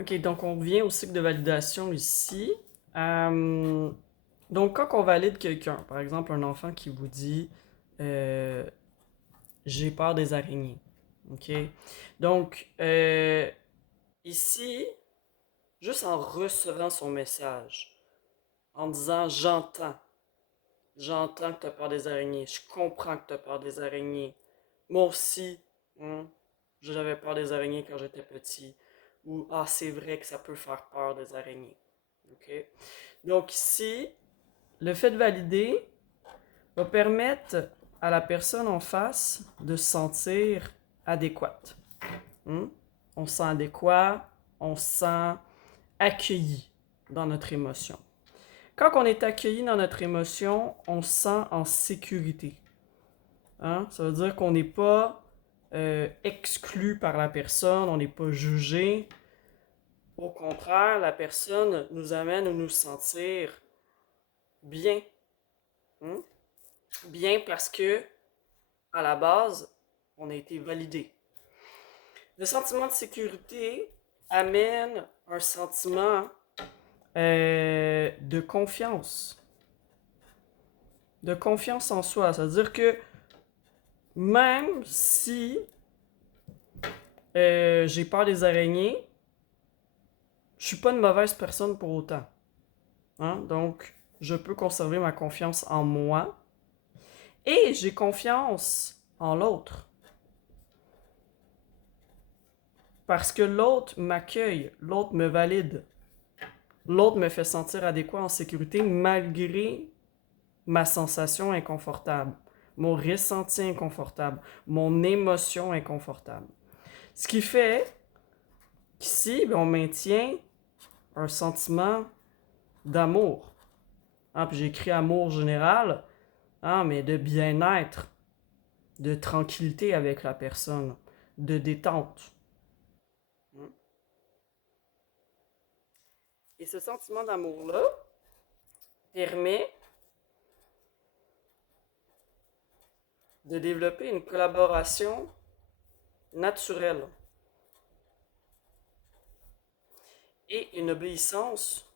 OK, donc on revient au cycle de validation ici. Donc, quand on valide quelqu'un, par exemple un enfant qui vous dit j'ai peur des araignées. OK? Donc, ici, juste en recevant son message, en disant j'entends que tu as peur des araignées, je comprends que tu as peur des araignées. Moi aussi, hein, j'avais peur des araignées quand j'étais petit. Ou ah, c'est vrai que ça peut faire peur des araignées. OK? Donc ici, le fait de valider va permettre à la personne en face de se sentir adéquate. Hmm? On se sent adéquat, on se sent accueilli dans notre émotion. Quand on est accueilli dans notre émotion, on se sent en sécurité. Hein? Ça veut dire qu'on n'est pas exclu par la personne, on n'est pas jugé. Au contraire, la personne nous amène à nous sentir bien. Hmm? Bien parce que, à la base, on a été validé. Le sentiment de sécurité amène un sentiment de confiance. De confiance en soi. C'est-à-dire que même si j'ai peur des araignées, je suis pas une mauvaise personne pour autant. Hein? Donc, je peux conserver ma confiance en moi et j'ai confiance en l'autre. Parce que l'autre m'accueille, l'autre me valide, l'autre me fait sentir adéquat en sécurité malgré ma sensation inconfortable, mon ressenti inconfortable, mon émotion inconfortable. Ce qui fait qu'ici, on maintient un sentiment d'amour. Hein, puis j'ai écrit amour général, hein, mais de bien-être, de tranquillité avec la personne, de détente. Et ce sentiment d'amour-là permet de développer une collaboration naturelle et une obéissance.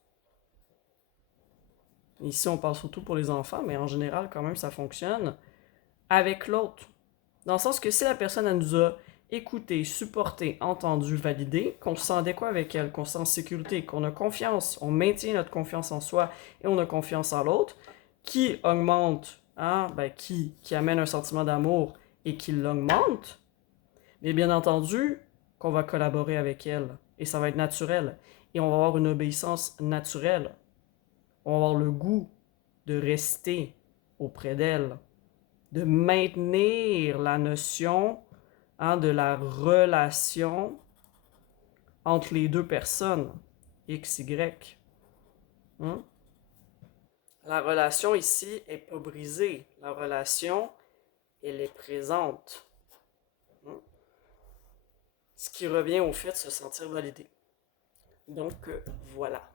Ici, on parle surtout pour les enfants, mais en général, quand même, ça fonctionne avec l'autre. Dans le sens que si la personne, elle nous a écouté, supporté, entendu, validé, qu'on se sent adéquat avec elle, qu'on se sent en sécurité, qu'on a confiance, on maintient notre confiance en soi et on a confiance en l'autre, qui augmente, hein, qui amène un sentiment d'amour et qui l'augmente, mais bien entendu qu'on va collaborer avec elle et ça va être naturel et on va avoir une obéissance naturelle. On va avoir le goût de rester auprès d'elle, de maintenir la notion, hein, de la relation entre les deux personnes, X, Y. Hein? La relation ici est pas brisée. La relation, elle est présente. Hein? Ce qui revient au fait de se sentir validé. Donc, voilà.